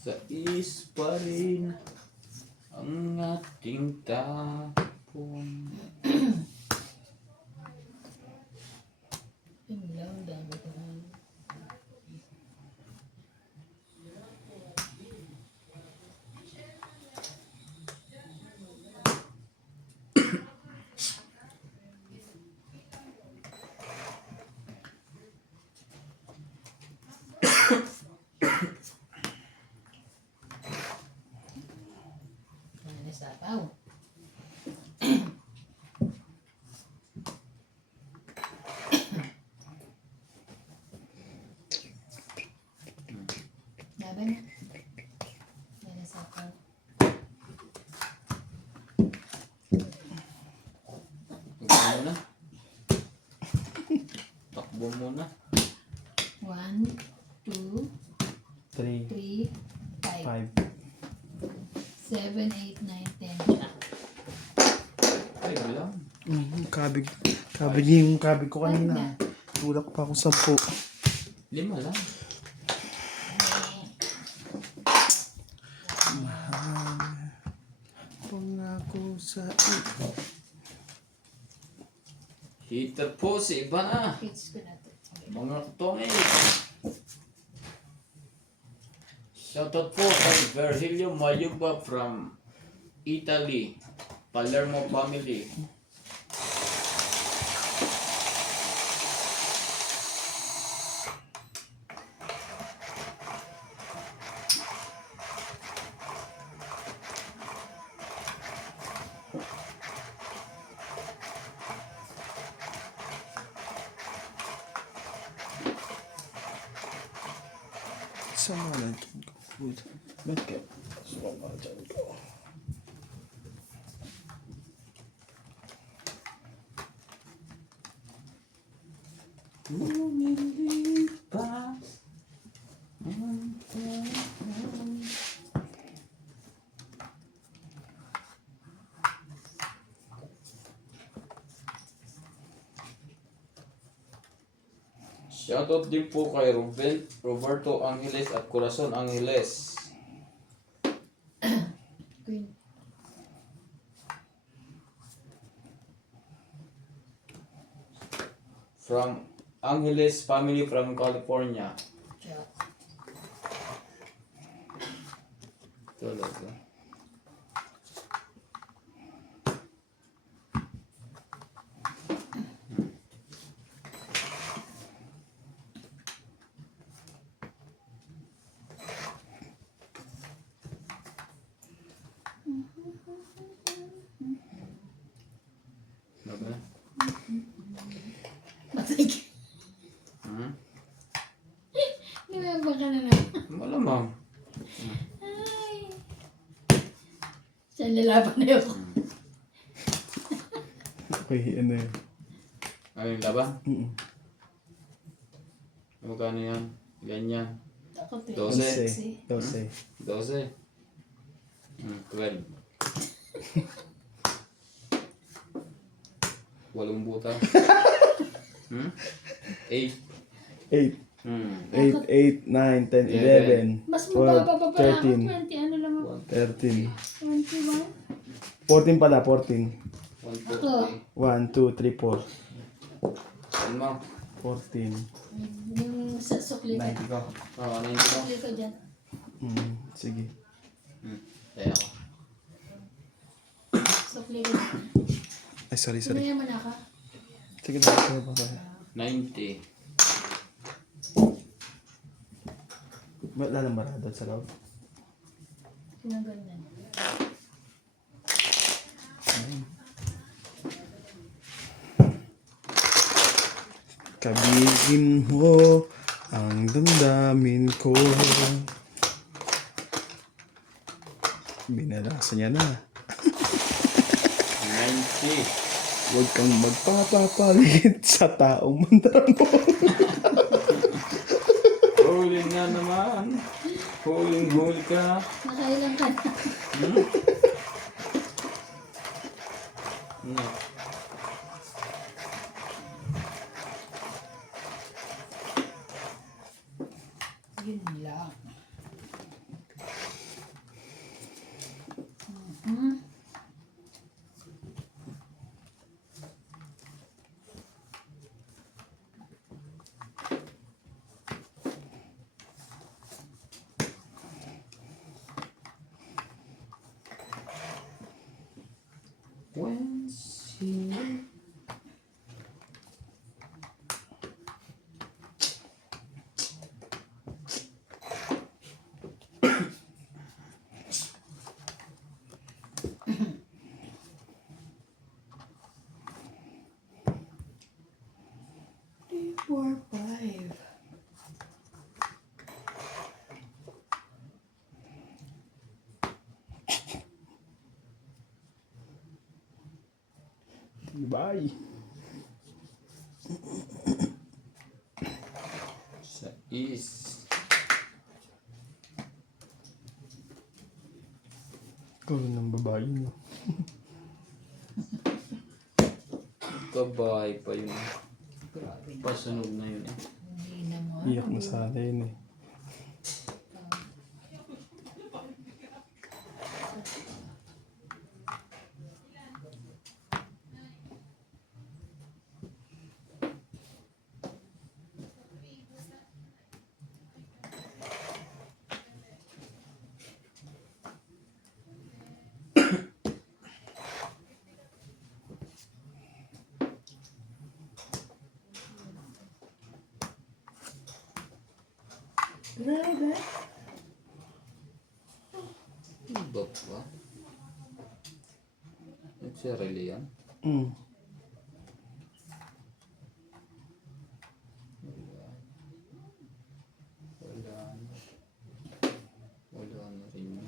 Sais pa rin ang ating tapon. Wow. Laban. Yan sa ako. Takbo muna. Takbo muna. 1, 2, 3, 3, 5, 5. 7, 8, 9, 10. Ay, lang. Kabig yung kabig ko kanina. Tulak pa ako 10. 5 lang. Pangako sa iyo. Heater po si iba na. Kids ko na to. Mga tongi. Shoutout po kay Virgilio Mayuba from Italy. Palermo family. Sama na dyan ko. Food. Ba't ka? Sama na dyan ko. Lumilipas. Shoutout din po kay Roberto Angeles at Corazon Angeles. Queen. From Angeles family from California. Ciao. Talaga. Ano? Matig. Hmm? Lumabang ka na naman. Malamang. Ay. Saan lalaban na yun? Okay, ano yun? Ano yung laba? Mm-mm. Magkano yan? Ganyan. Takot eh. 12. 12. 12. 12. Walong buta. 8. 8. Hmm. 8, 8, 9, 10, 11, Mas 12, mababa pa pala ako. 13, 20, ano lang ako. 13. 21? 14 pala, 14. 1, 2, Ako. 1, 2, 3, 4. 3. Ano? 14. Yung sa sukli ka. 90 ko. Oo, 90 mo. Sukli ka dyan. Sige. Kaya ako. Sukli ka dyan. Ay, sorry. Sumaya mo na ka. Sige na, sige pa. 90. Ba't lalambara doon sa loob? Pinaganda. Kabigin mo ang damdamin ko. Binalasa niya na. 90. Huwag kang magpapapalit sa taong mandar mo. Huli na naman. Huli ka. Nakailang ka na. No. Yun lang. Mhm. When she... Bye. Sa is. Ikaw ng babae mo. Kabahay pa yun. Pasunog na yun eh. Hindi na mo. Iyak na sana yun eh. Grabe. Iba pa. Nagsarili yan. Mm. Wala na. Wala na rin yun.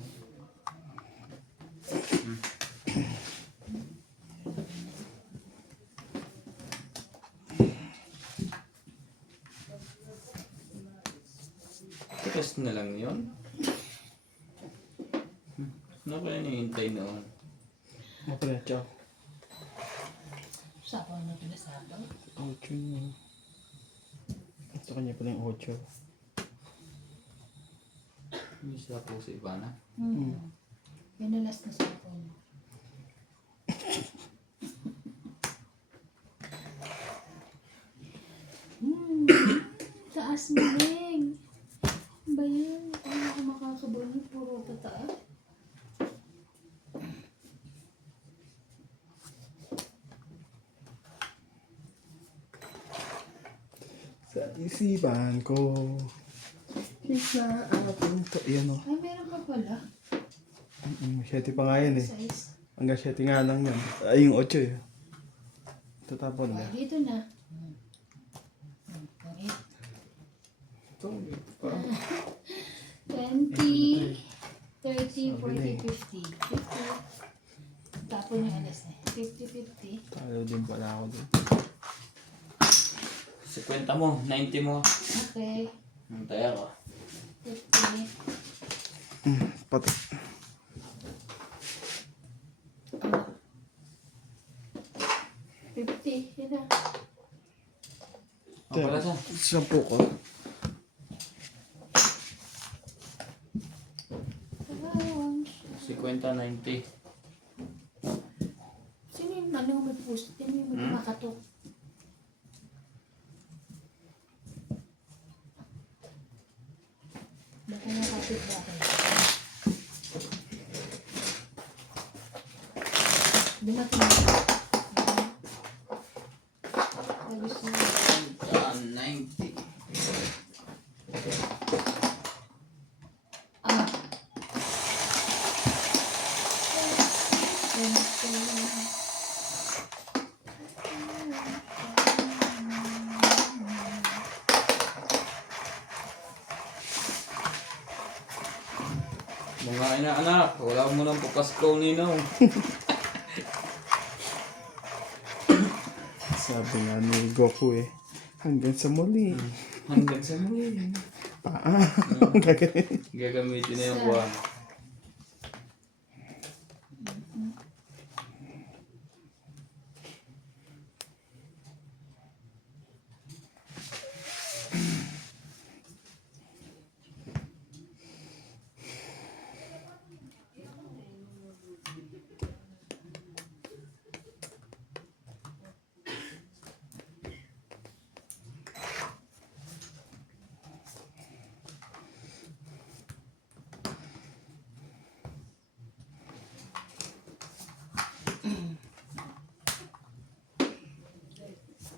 Test na lang yun. Ano kaya nihintay noon? Okay na, ciao. Sapaw na pinasapaw. 8 yun. Sa kanya pala yung 8. May isa po si Ivana. Pinalas na sapaw mo. Taas mo, Neng. Ano ba yan? Paano ako makakabunod? Puro tataas. Sa isipan ko. Isa atin to. Yan o. Ay, meron pa pala. 7 pa nga yan eh. Size. Hanggang 7 nga lang yan. Ay, yung 8 eh. Tatapon na. Ay, dito na. Okay. Ito, 20, 30, 40, 50. 50. Tapon yung alas na. 50, 50. talo din pala ako dun. 50 mo, 90 mo. Okay. Hintay ako. 50. Pati. Ah. 50. Yan na. Ako pala siya. 10 ko. Tawang. 50, 90. Sino yung ano may post? Sino yung may kumakatok? Baka nakapit ba ako? Dumating na. Ayos na. 90. Ah. Mga ina-anak, wala mo nang papasko ninaw. Sabi nga ni Goku eh. Hanggang sa muli. Hanggang sa muli. Gaganin. Gagamitin na yung buwan.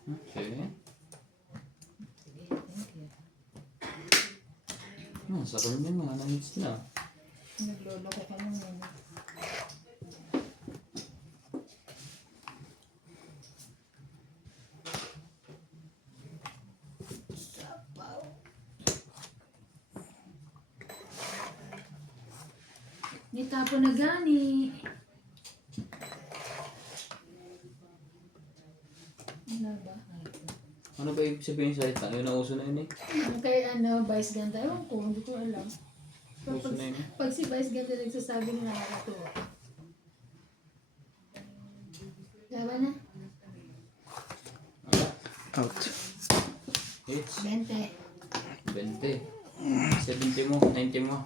Okay. Sa kanya mga nanits na. Nagloloko ka lang yan. Sapaw. Nitapo na gani. Ano ba ibig sabihin sa salita? Yun ang uso na yun eh. Kay Vice Ganda, ewan ko, hindi ko alam. Pero Uso na yun eh. pag si Vice Ganda nagsasabi na nakakatuwa. Diba na? Out. Hits. 20. 20. 70 mo, 90 mo.